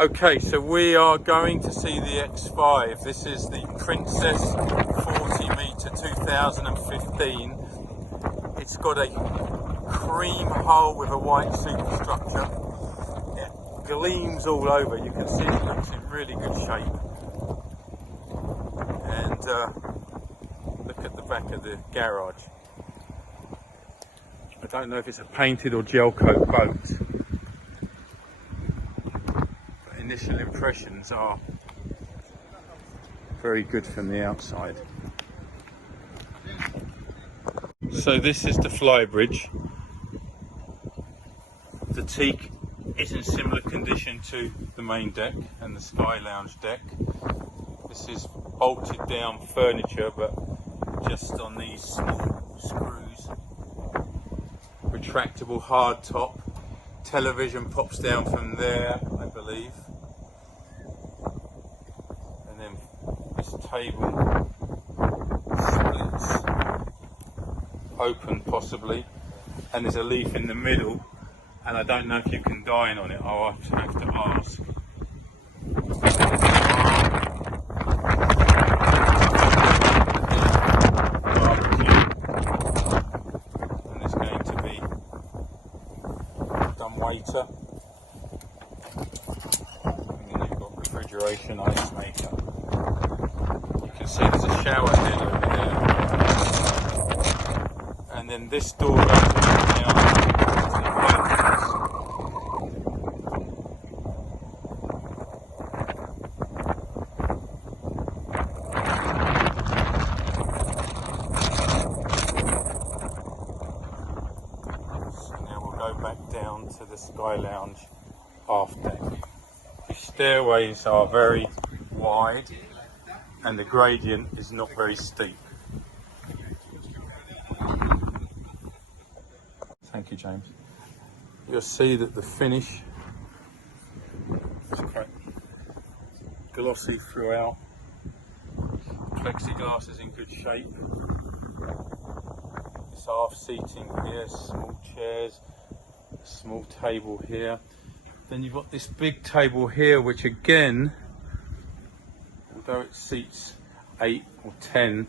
Okay, so we are going to see the X5. This is the Princess 40 meter 2015. It's got a cream hull with a white superstructure. It gleams all over. You can see it looks in really good shape. And look at the back of the garage. I don't know if it's a painted or gel coat boat. Initial impressions are very good from the outside. So this is the flybridge. The teak is in similar condition to the main deck and the Sky Lounge deck. This is bolted down furniture, but just on these small screws. Retractable hard top. Television pops down from there, I believe. This table splits open possibly, and there's a leaf in the middle, and I don't know if you can dine on it. I'll have to ask. And there's going to be dumb waiter, and then you've got refrigeration, ice maker. See, there's a shower head over there, and then this door goes down to the fireplace. So now we'll go back down to the Sky Lounge aft deck. The stairways are very wide, and the gradient is not very steep. Thank you, James. You'll see that the finish is quite glossy throughout. Plexiglass is in good shape. This aft seating here, small chairs, a small table here. Then you've got this big table here, which again, although it seats 8 or 10,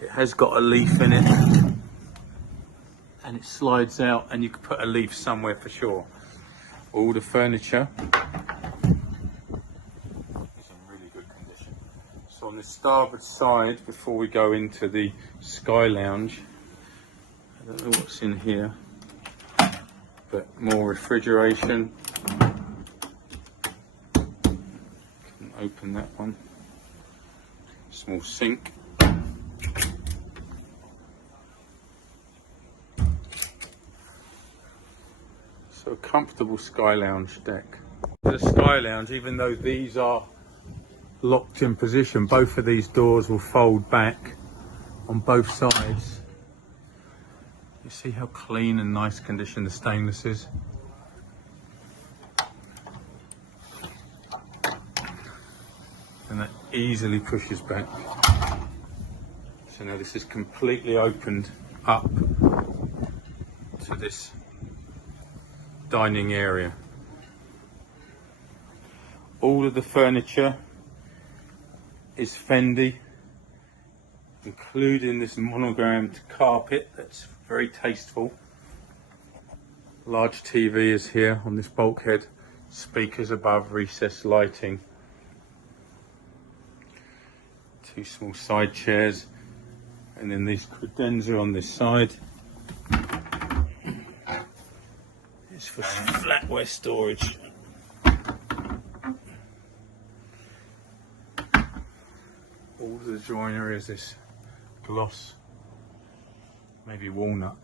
it has got a leaf in it, and it slides out, and you can put a leaf somewhere for sure. All the furniture is in really good condition. So on the starboard side, before we go into the Sky Lounge, I don't know what's in here, but more refrigeration. Can open that one. Small sink. So a comfortable Sky Lounge deck. The Sky Lounge, even though these are locked in position, both of these doors will fold back on both sides. You see how clean and nice condition the stainless is. And that easily pushes back. So now this is completely opened up to this dining area. All of the furniture is Fendi, including this monogrammed carpet that's very tasteful. Large TV is here on this bulkhead, speakers above, recessed lighting. Two small side chairs, and then these credenza on this side. It's for flatware storage. All of the joinery is this gloss, maybe walnut.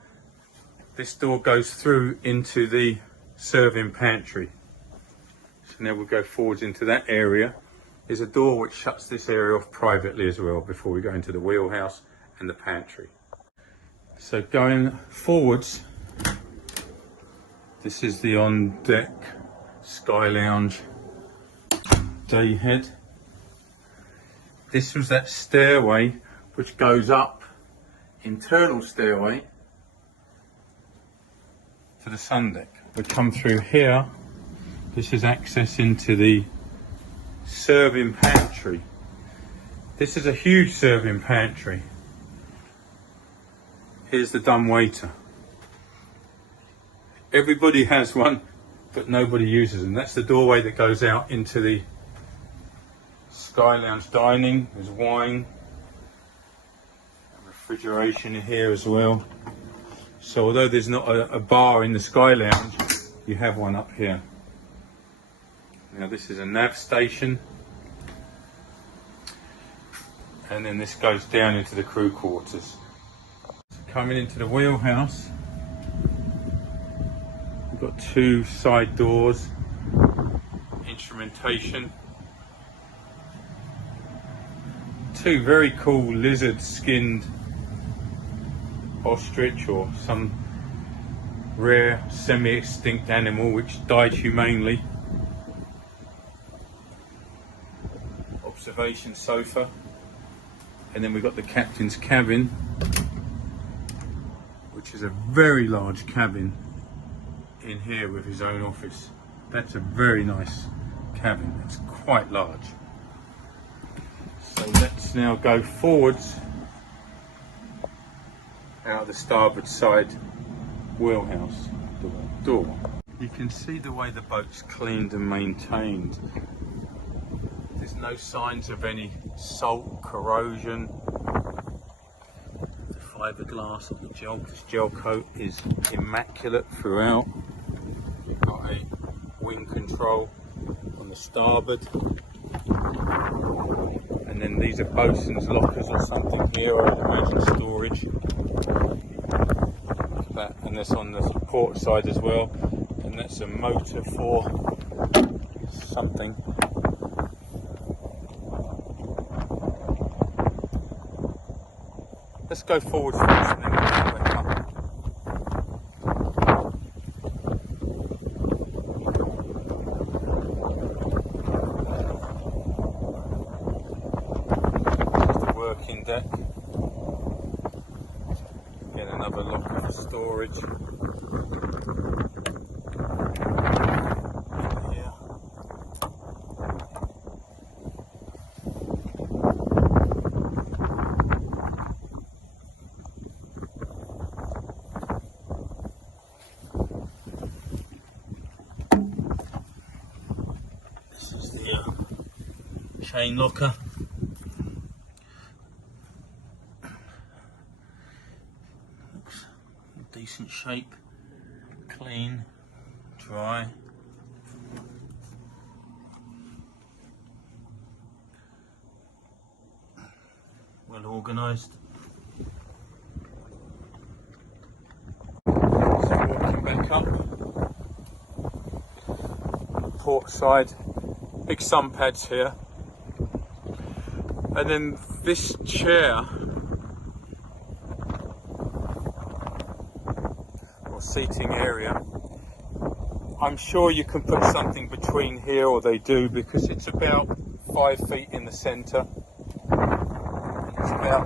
This door goes through into the serving pantry. So now we'll go forwards into that area. There's a door which shuts this area off privately as well before we go into the wheelhouse and the pantry. So going forwards, this is the on-deck Sky Lounge day head. This was that stairway which goes up, internal stairway, to the sun deck. We come through here. This is access into the serving pantry. This is a huge serving pantry. Here's the dumbwaiter. Everybody has one, but nobody uses them. That's the doorway that goes out into the Sky Lounge dining. There's wine, and refrigeration in here as well. So although there's not a bar in the Sky Lounge, you have one up here. Now this is a nav station, and then this goes down into the crew quarters. So coming into the wheelhouse, we've got two side doors, instrumentation, two very cool lizard skinned ostrich or some rare semi-extinct animal which died humanely. Observation sofa, and then we've got the captain's cabin, which is a very large cabin in here with his own office. That's a very nice cabin. It's quite large. So let's now go forwards out the starboard side wheelhouse door. You can see the way the boat's cleaned and maintained. There's no signs of any salt, corrosion. The fiberglass of the gel coat is immaculate throughout. You've got a wing control on the starboard. And then these are bosun's lockers or something here, I would imagine storage. That, and that's on the port side as well. And that's a motor for something. Let's go forward first and then we'll come back up. There's the working deck. Again, another locker for storage. Here. This is the chain locker. Looks in decent shape, clean, dry. Well organised. So walking back up, port side, big sun pads here, and then this chair or seating area. I'm sure you can put something between here, or they do, because it's about 5 feet in the centre. It's about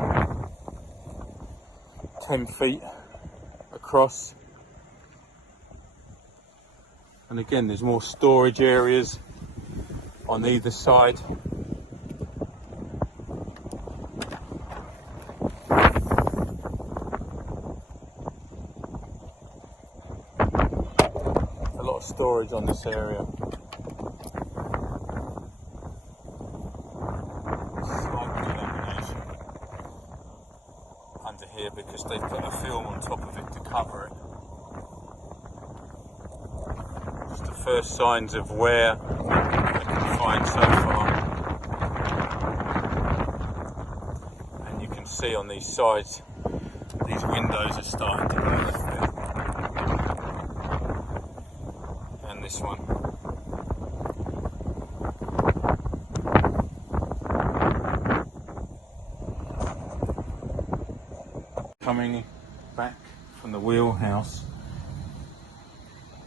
10 feet across. And again, there's more storage areas on either side. A lot of storage on this area. Slight illumination under here because they put a film on top of it to cover it. Just the first signs of wear I can find so far. And you can see on these sides, these windows are starting to wear a bit. And this one. Coming back from the wheelhouse,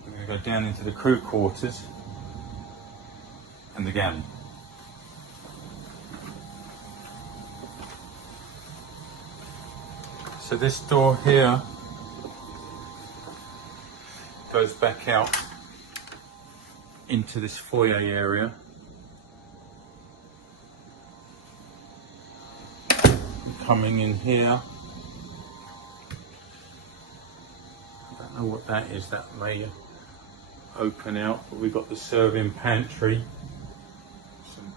we're going to go down into the crew quarters and the galley. So this door here goes back out into this foyer area, coming in here. I don't know what that is, that may open out, but we've got the serving pantry, some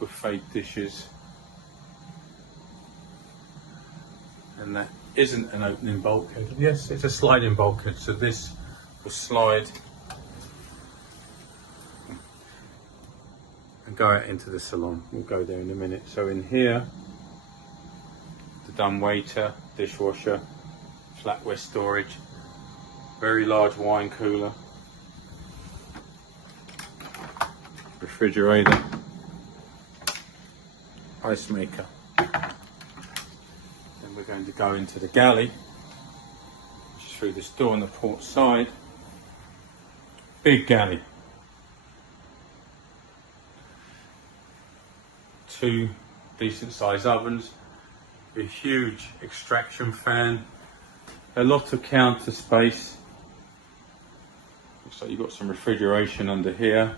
buffet dishes, and that isn't an opening bulkhead. Yes, it's a sliding bulkhead, so this will slide and go out into the salon. We'll go there in a minute. So in here, the dumbwaiter, dishwasher, flatware storage, very large wine cooler, refrigerator, ice maker. Then we're going to go into the galley, which is through this door on the port side. Big galley. 2 decent sized ovens, a huge extraction fan, a lot of counter space. Looks like you've got some refrigeration under here,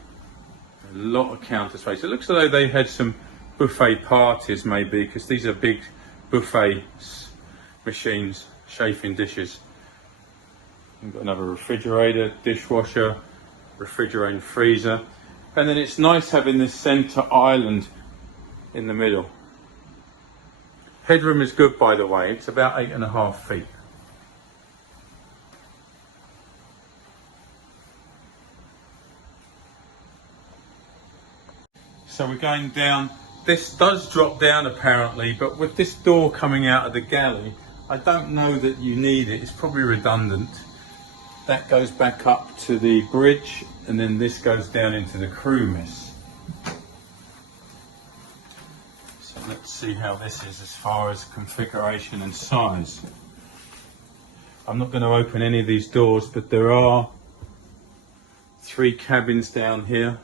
a lot of counter space. It looks as though they had some buffet parties maybe, because these are big buffet machines, chafing dishes. We've got another refrigerator, dishwasher, refrigerator and freezer, and then it's nice having this center island in the middle. Headroom is good, by the way. It's about 8.5 feet. So we're going down. This does drop down apparently, but with this door coming out of the galley, I don't know that you need it. It's probably redundant. That goes back up to the bridge, and then this goes down into the crew mess. Let's see how this is as far as configuration and size. I'm not going to open any of these doors, but there are 3 cabins down here,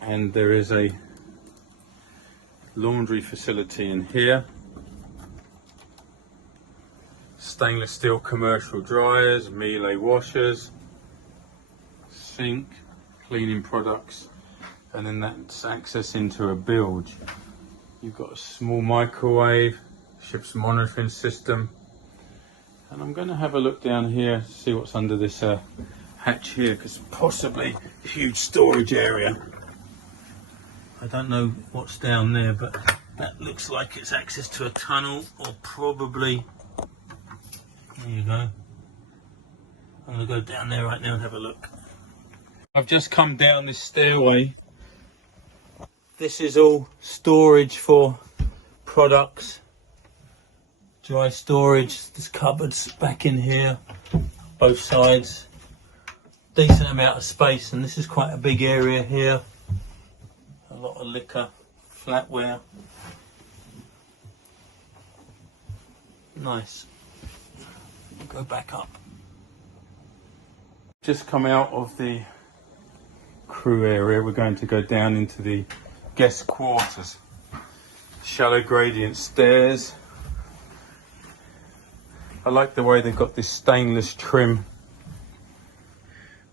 and there is a laundry facility in here, stainless steel commercial dryers, Miele washers, sink, cleaning products, and then that's access into a bilge. You've got a small microwave, ship's monitoring system, and I'm going to have a look down here, see what's under this hatch here, because possibly a huge storage area. I don't know what's down there, but that looks like it's access to a tunnel, or probably, there you go. I'm going to go down there right now and have a look. I've just come down this stairway. This is all storage for products, dry storage. There's cupboards back in here, both sides. Decent amount of space, and this is quite a big area here. A lot of liquor, flatware. Nice. Go back up. Just come out of the crew area. We're going to go down into the guest quarters. Shallow gradient stairs. I like the way they've got this stainless trim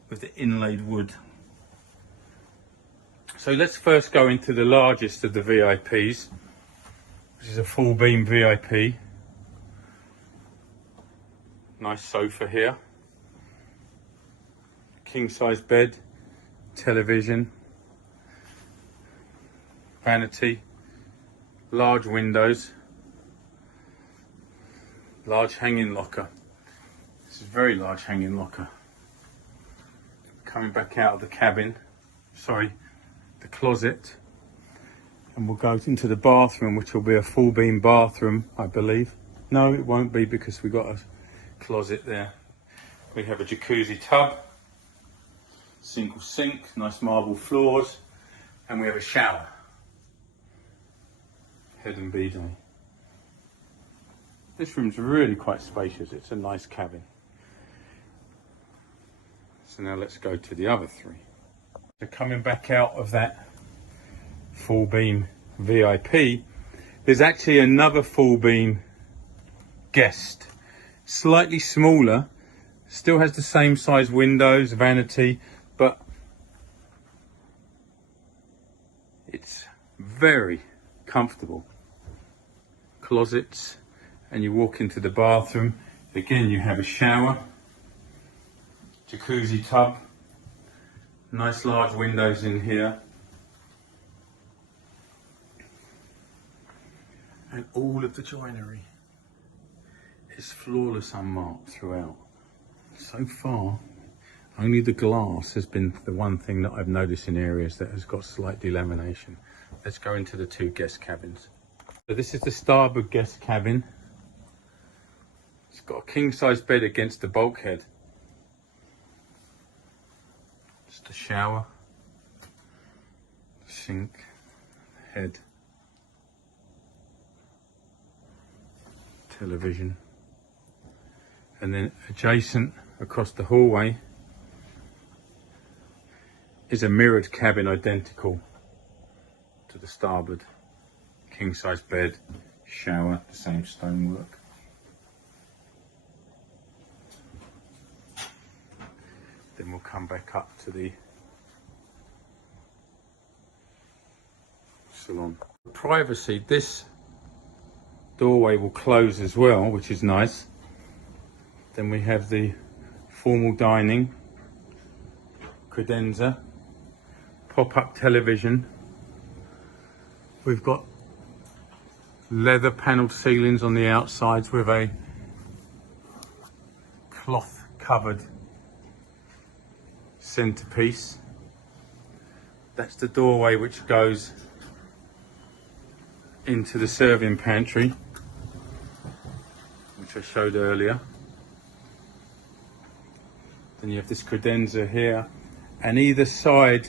with the inlaid wood. So let's first go into the largest of the VIPs, which is a full beam VIP. Nice sofa here. King size bed, television, vanity, large windows, large hanging locker. This is a very large hanging locker. Coming back out of the cabin, sorry, the closet, and we'll go into the bathroom, which will be a full beam bathroom, I believe. No, it won't be, because we've got a closet there. We have a jacuzzi tub, single sink, nice marble floors, and we have a shower. Head and bidet. This room's really quite spacious. It's a nice cabin. So now let's go to the other 3. So coming back out of that full beam VIP, there's actually another full beam guest, slightly smaller, still has the same size windows, vanity, but it's very comfortable. Closets, and you walk into the bathroom. Again, you have a shower, jacuzzi tub, nice large windows in here, and all of the joinery is flawless, unmarked throughout. So far, only the glass has been the one thing that I've noticed in areas that has got slight delamination. Let's go into the two guest cabins. So this is the starboard guest cabin. It's got a king-size bed against the bulkhead. Just a shower, sink, head, television, and then adjacent across the hallway is a mirrored cabin identical to the starboard. King-size bed, shower, the same stonework. Then we'll come back up to the salon. Privacy, this doorway will close as well, which is nice. Then we have the formal dining, credenza, pop-up television. We've got leather panelled ceilings on the outsides with a cloth covered centerpiece. That's the doorway which goes into the serving pantry, which I showed earlier. Then you have this credenza here, and either side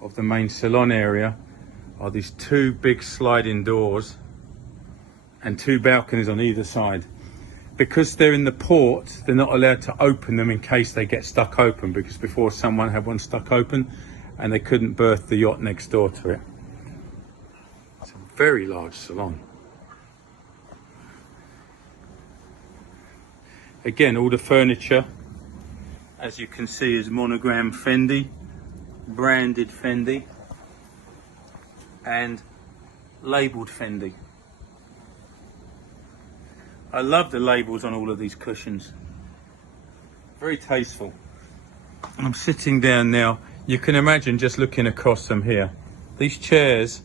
of the main salon area are these two big sliding doors and two balconies on either side. Because they're in the port, they're not allowed to open them in case they get stuck open, because before someone had one stuck open and they couldn't berth the yacht next door to it. It's a very large salon. Again, all the furniture, as you can see, is monogram Fendi, branded Fendi, and labelled Fendi. I love the labels on all of these cushions. Very tasteful. And I'm sitting down now. You can imagine just looking across them here. These chairs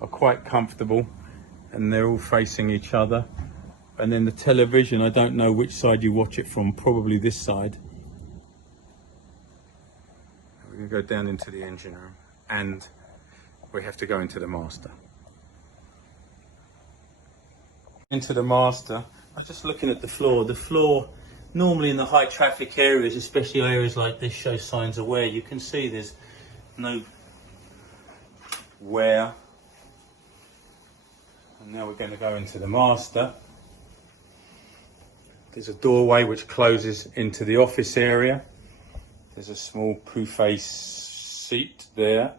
are quite comfortable and they're all facing each other. And then the television, I don't know which side you watch it from, probably this side. We're going to go down into the engine room and we have to go into the master. Into the master, I'm just looking at the floor. The floor, normally in the high traffic areas, especially areas like this, show signs of wear. You can see there's no wear. And now we're going to go into the master. There's a doorway which closes into the office area. There's a small Pouface seat there.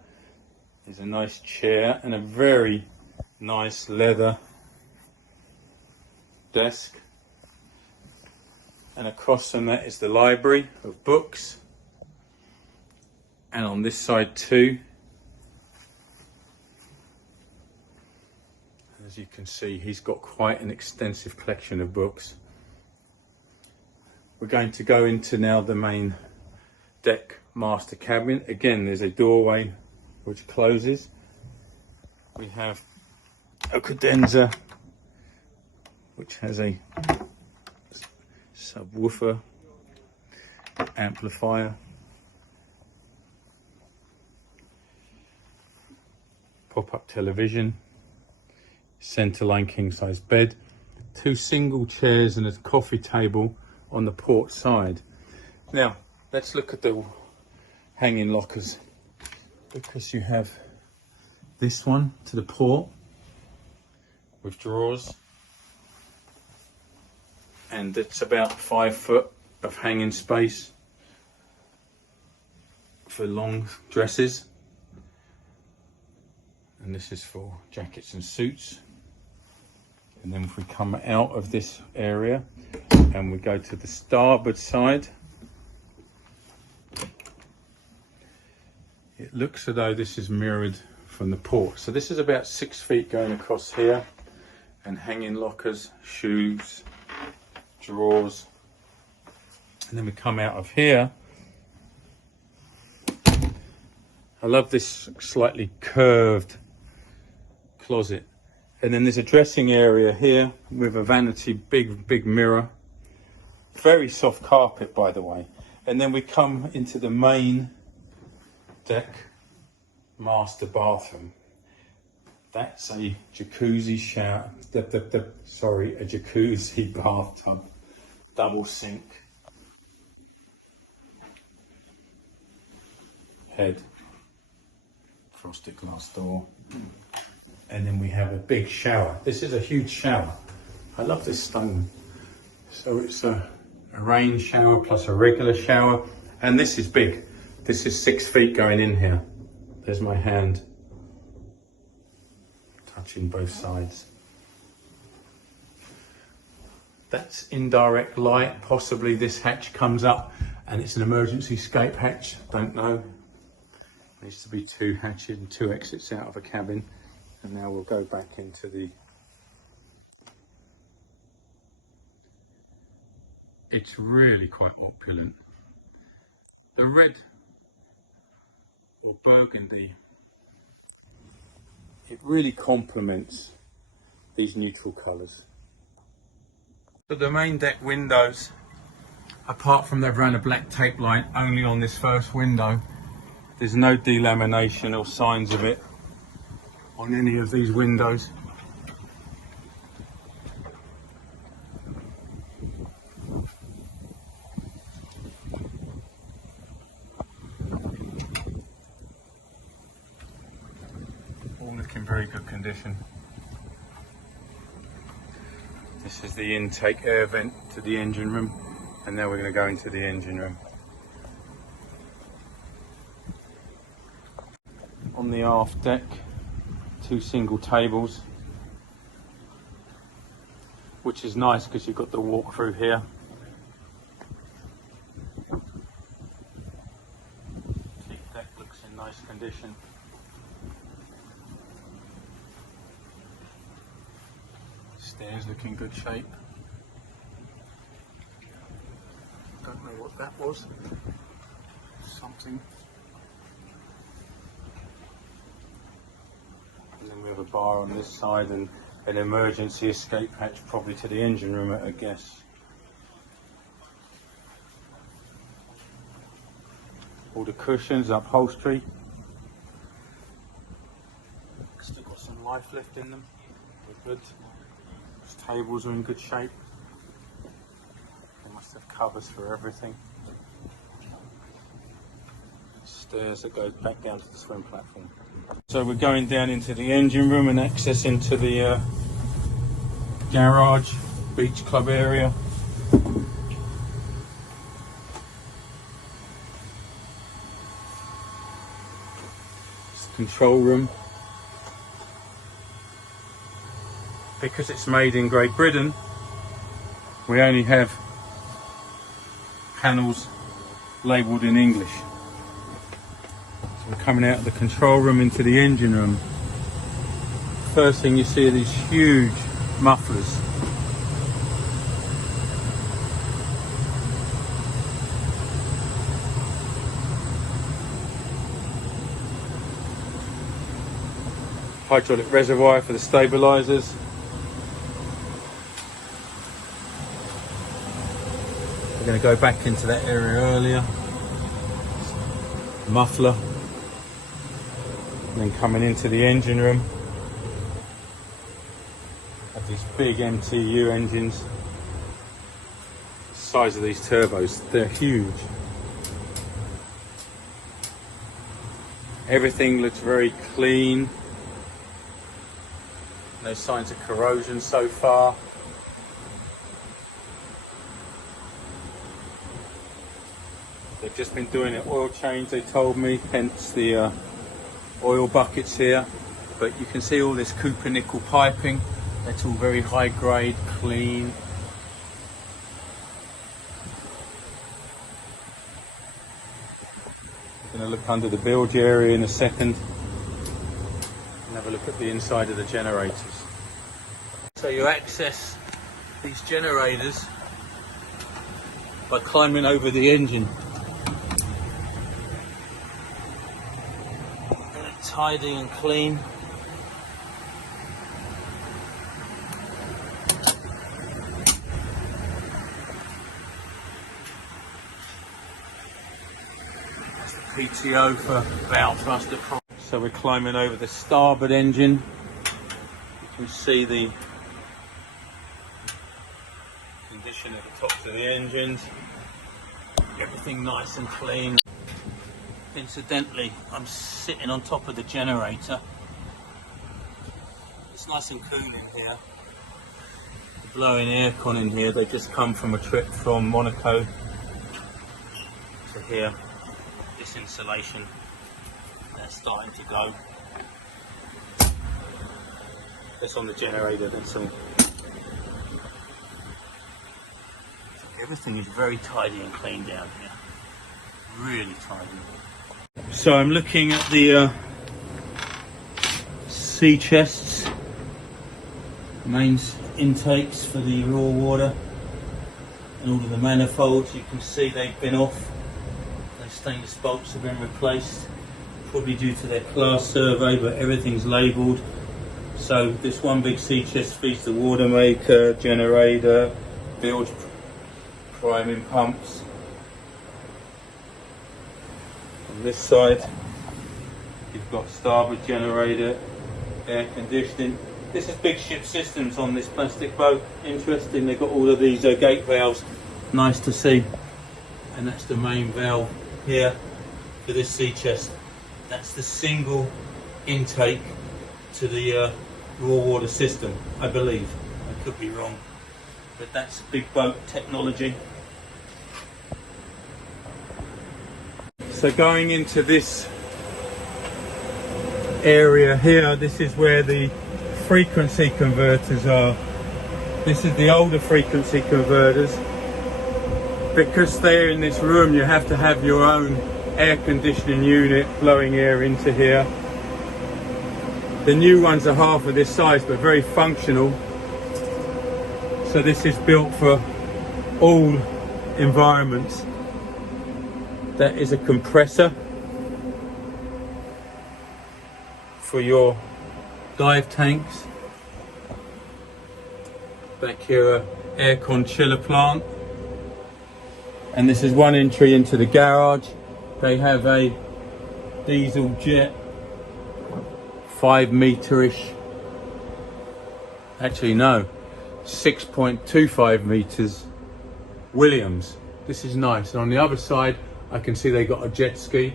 There's a nice chair and a very nice leather desk. And across from that is the library of books. And on this side too, as you can see, he's got quite an extensive collection of books. We're going to go into now the main deck master cabin. Again, there's a doorway which closes. We have a credenza which has a subwoofer, amplifier, pop-up television, centerline king-size bed, two single chairs and a coffee table on the port side. Now, let's look at the hanging lockers, because you have this one to the port with drawers, and it's about 5 foot of hanging space for long dresses, and this is for jackets and suits. And then if we come out of this area and we go to the starboard side, it looks as though this is mirrored from the port. So this is about 6 feet going across here, and hanging lockers, shoes, drawers. And then we come out of here. I love this slightly curved closet. And then there's a dressing area here with a vanity, big mirror. Very soft carpet, by the way. And then we come into the main deck master bathroom. That's a jacuzzi shower, sorry, a jacuzzi bathtub, double sink, head, frosted glass door, and then we have a big shower. This is a huge shower. I love this stone. So it's a rain shower plus a regular shower, and this is big. This is 6 feet going in here. There's my hand touching both sides. That's indirect light. Possibly this hatch comes up and it's an emergency escape hatch. Don't know. Needs to be 2 hatches and 2 exits out of a cabin. And now we'll go back into the... It's really quite opulent. The red or burgundy, it really complements these neutral colours. So the main deck windows, apart from they've run a black tape line only on this first window, there's no delamination or signs of it on any of these windows. All looking very good condition. This is the intake air vent to the engine room, and now we're going to go into the engine room. On the aft deck, 2 single tables, which is nice because you've got the walk through here. Teak deck looks in nice condition. Stairs look in good shape. Don't know what that was. Something. And then we have a bar on this side and an emergency escape hatch probably to the engine room at a guess. All the cushions, upholstery. Still got some life left in them. They're good. These tables are in good shape. They must have covers for everything. Stairs that go back down to the swim platform. So we're going down into the engine room and access into the garage, beach club area. It's the control room. Because it's made in Great Britain, we only have panels labelled in English. We're coming out of the control room into the engine room. First thing you see are these huge mufflers. Hydraulic reservoir for the stabilizers. We're going to go back into that area earlier. Muffler. And then coming into the engine room, have these big MTU engines. The size of these turbos, they're huge. Everything looks very clean. No signs of corrosion so far. They've just been doing an oil change, they told me, hence the oil buckets here, but you can see all this Cooper nickel piping. That's all very high grade, clean. I'm going to look under the bilge area in a second. have a look at the inside of the generators. So you access these generators by climbing over the engine. Tidy and clean. That's the PTO for bow thruster. So we're climbing over the starboard engine. You can see the condition of the tops of the engines. Everything nice and clean. Incidentally, I'm sitting on top of the generator. It's nice and cool in here. The blowing aircon in here, they just come from a trip from Monaco to here. This insulation, they're starting to go. That's on the generator, that's all. Everything is very tidy and clean down here. Really tidy. So I'm looking at the sea chests, main intakes for the raw water, and all of the manifolds. You can see they've been off. Those stainless bolts have been replaced, probably due to their class survey, but everything's labelled. So this one big sea chest feeds the water maker, generator, bilge priming pumps. On this side you've got starboard generator, air conditioning. This is Big Ship Systems on this plastic boat. Interesting, they've got all of these gate valves, nice to see. And that's the main valve here for this sea chest. That's the single intake to the raw water system, I believe. I could be wrong, but that's big boat technology. So going into this area here, this is where the frequency converters are. This is the older frequency converters. Because they're in this room, you have to have your own air conditioning unit blowing air into here. The new ones are half of this size but very functional. So this is built for all environments. That is a compressor for your dive tanks. Back here, a aircon chiller plant. And this is one entry into the garage. They have a diesel jet, 5 meter-ish. Actually no, 6.25 meters Williams. This is nice. And on the other side, I can see they got a jet ski,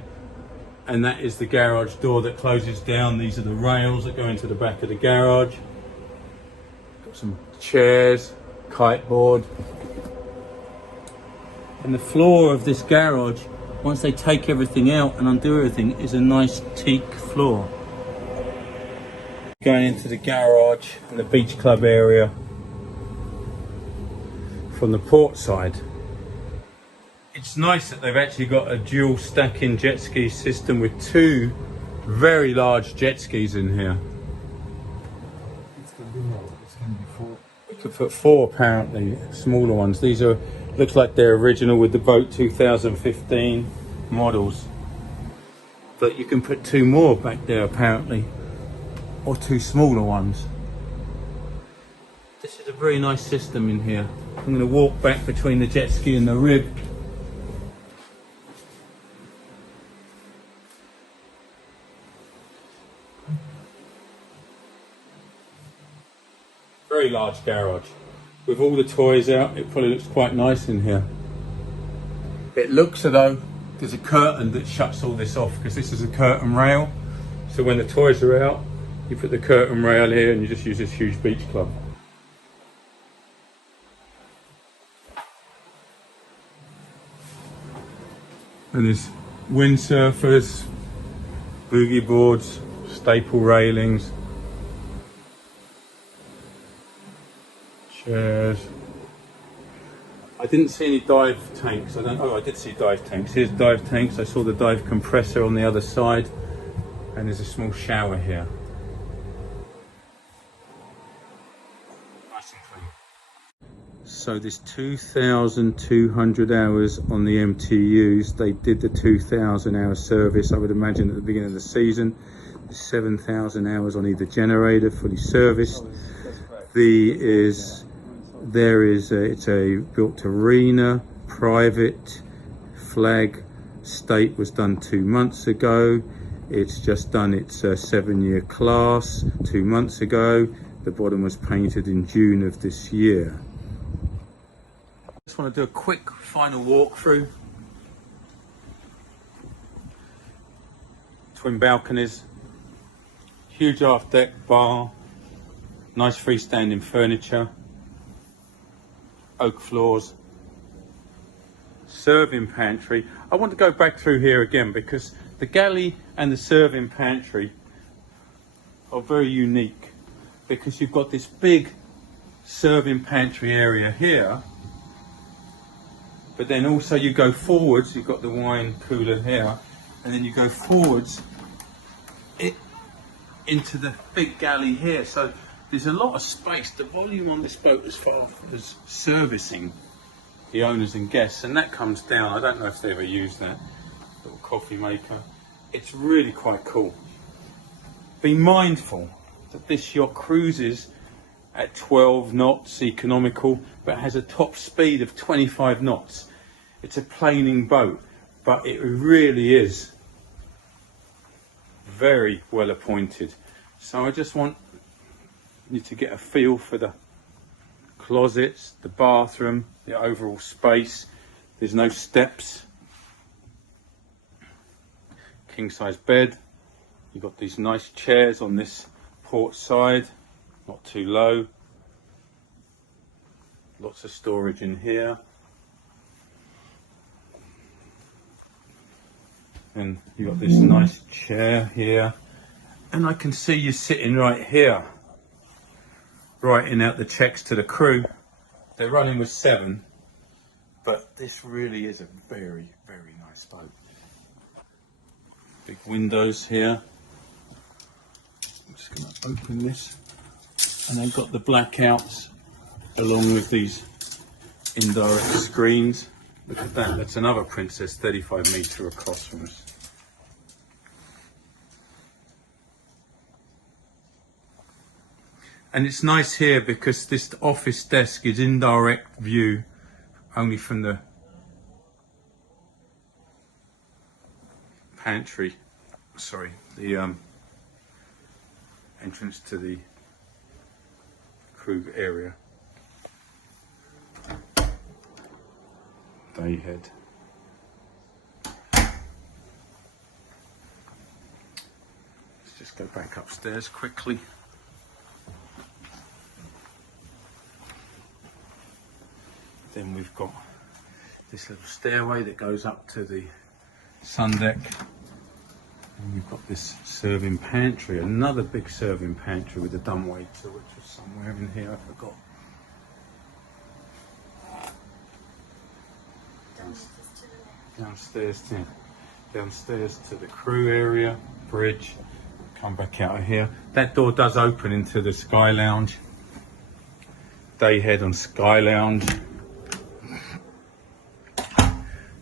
and that is the garage door that closes down. These are the rails that go into the back of the garage. Got some chairs, kiteboard. And the floor of this garage, once they take everything out and undo everything, is a nice teak floor. Going into the garage and the beach club area from the port side. It's nice that they've actually got a dual stacking jet ski system with 2 very large jet skis in here. You could put 4 apparently, smaller ones. These are, looks like they're original with the boat 2015 models. But you can put 2 more back there apparently, or 2 smaller ones. This is a very nice system in here. I'm going to walk back between the jet ski and the rib. Very large garage. With all the toys out, it probably looks quite nice in here. It looks as though there's a curtain that shuts all this off, because this is a curtain rail. So when the toys are out, you put the curtain rail here and you just use this huge beach club. And there's windsurfers, boogie boards, staple railings, chairs. I didn't see any dive tanks. I did see dive tanks. Here's dive tanks. I saw the dive compressor on the other side, and there's a small shower here. So there's 2,200 hours on the MTUs. They did the 2,000 hour service, I would imagine, at the beginning of the season. There's 7,000 hours on either generator, fully serviced. It's a built arena, private, flag, state was done 2 months ago. It's just done its 7-year class 2 months ago. The bottom was painted in June of this year. Just want to do a quick final walkthrough. Twin balconies, huge aft deck bar, nice freestanding furniture, oak floors, serving pantry. I want to go back through here again because the galley and the serving pantry are very unique, because you've got this big serving pantry area here, but then also you go forwards, you've got the wine cooler here, and then you go forwards into the big galley here. So there's a lot of space. The volume on this boat as far as servicing the owners and guests, and that comes down. I don't know if they ever use that little coffee maker. It's really quite cool. Be mindful that this yacht cruises at 12 knots economical, but has a top speed of 25 knots. It's a planing boat, but it really is very well appointed. So I just want you to get a feel for the closets, the bathroom, the overall space. There's no steps. King size bed. You've got these nice chairs on this port side, not too low. Lots of storage in here. And you've got this nice chair here. And I can see you sitting right here, writing out the checks to the crew. They're running with 7, but this really is a very, very nice boat. Big windows here. I'm just going to open this. And they've got the blackouts along with these indirect screens. Look at that, that's another Princess 35 metre across from us. And it's nice here because this office desk is indirect view only from the pantry, sorry, the entrance to the crew area. Day head. Let's just go back upstairs quickly. Then we've got this little stairway that goes up to the sun deck. And we've got this serving pantry, another big serving pantry with a dumbwaiter, which was somewhere in here, I forgot. Downstairs to the crew area, bridge, come back out of here. That door does open into the Sky Lounge. Day head on Sky Lounge.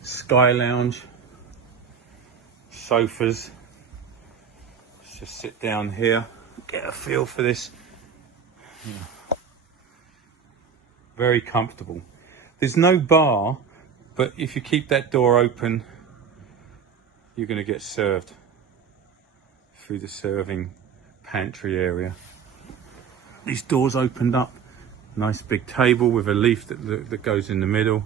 Sky Lounge, sofas. Let's just sit down here, get a feel for this. Yeah. Very comfortable. There's no bar, but if you keep that door open, you're going to get served through the serving pantry area. These doors opened up, nice big table with a leaf that goes in the middle.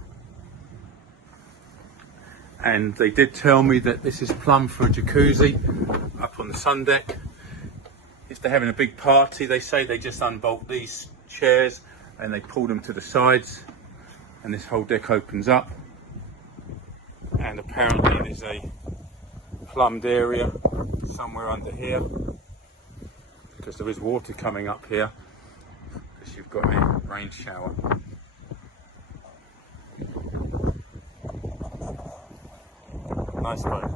And they did tell me that this is plumb for a jacuzzi up on the sun deck. If they're having a big party, they say they just unbolt these chairs and they pull them to the sides, and this whole deck opens up. And apparently there's a plumbed area somewhere under here, because there is water coming up here, because you've got a rain shower. Nice boat.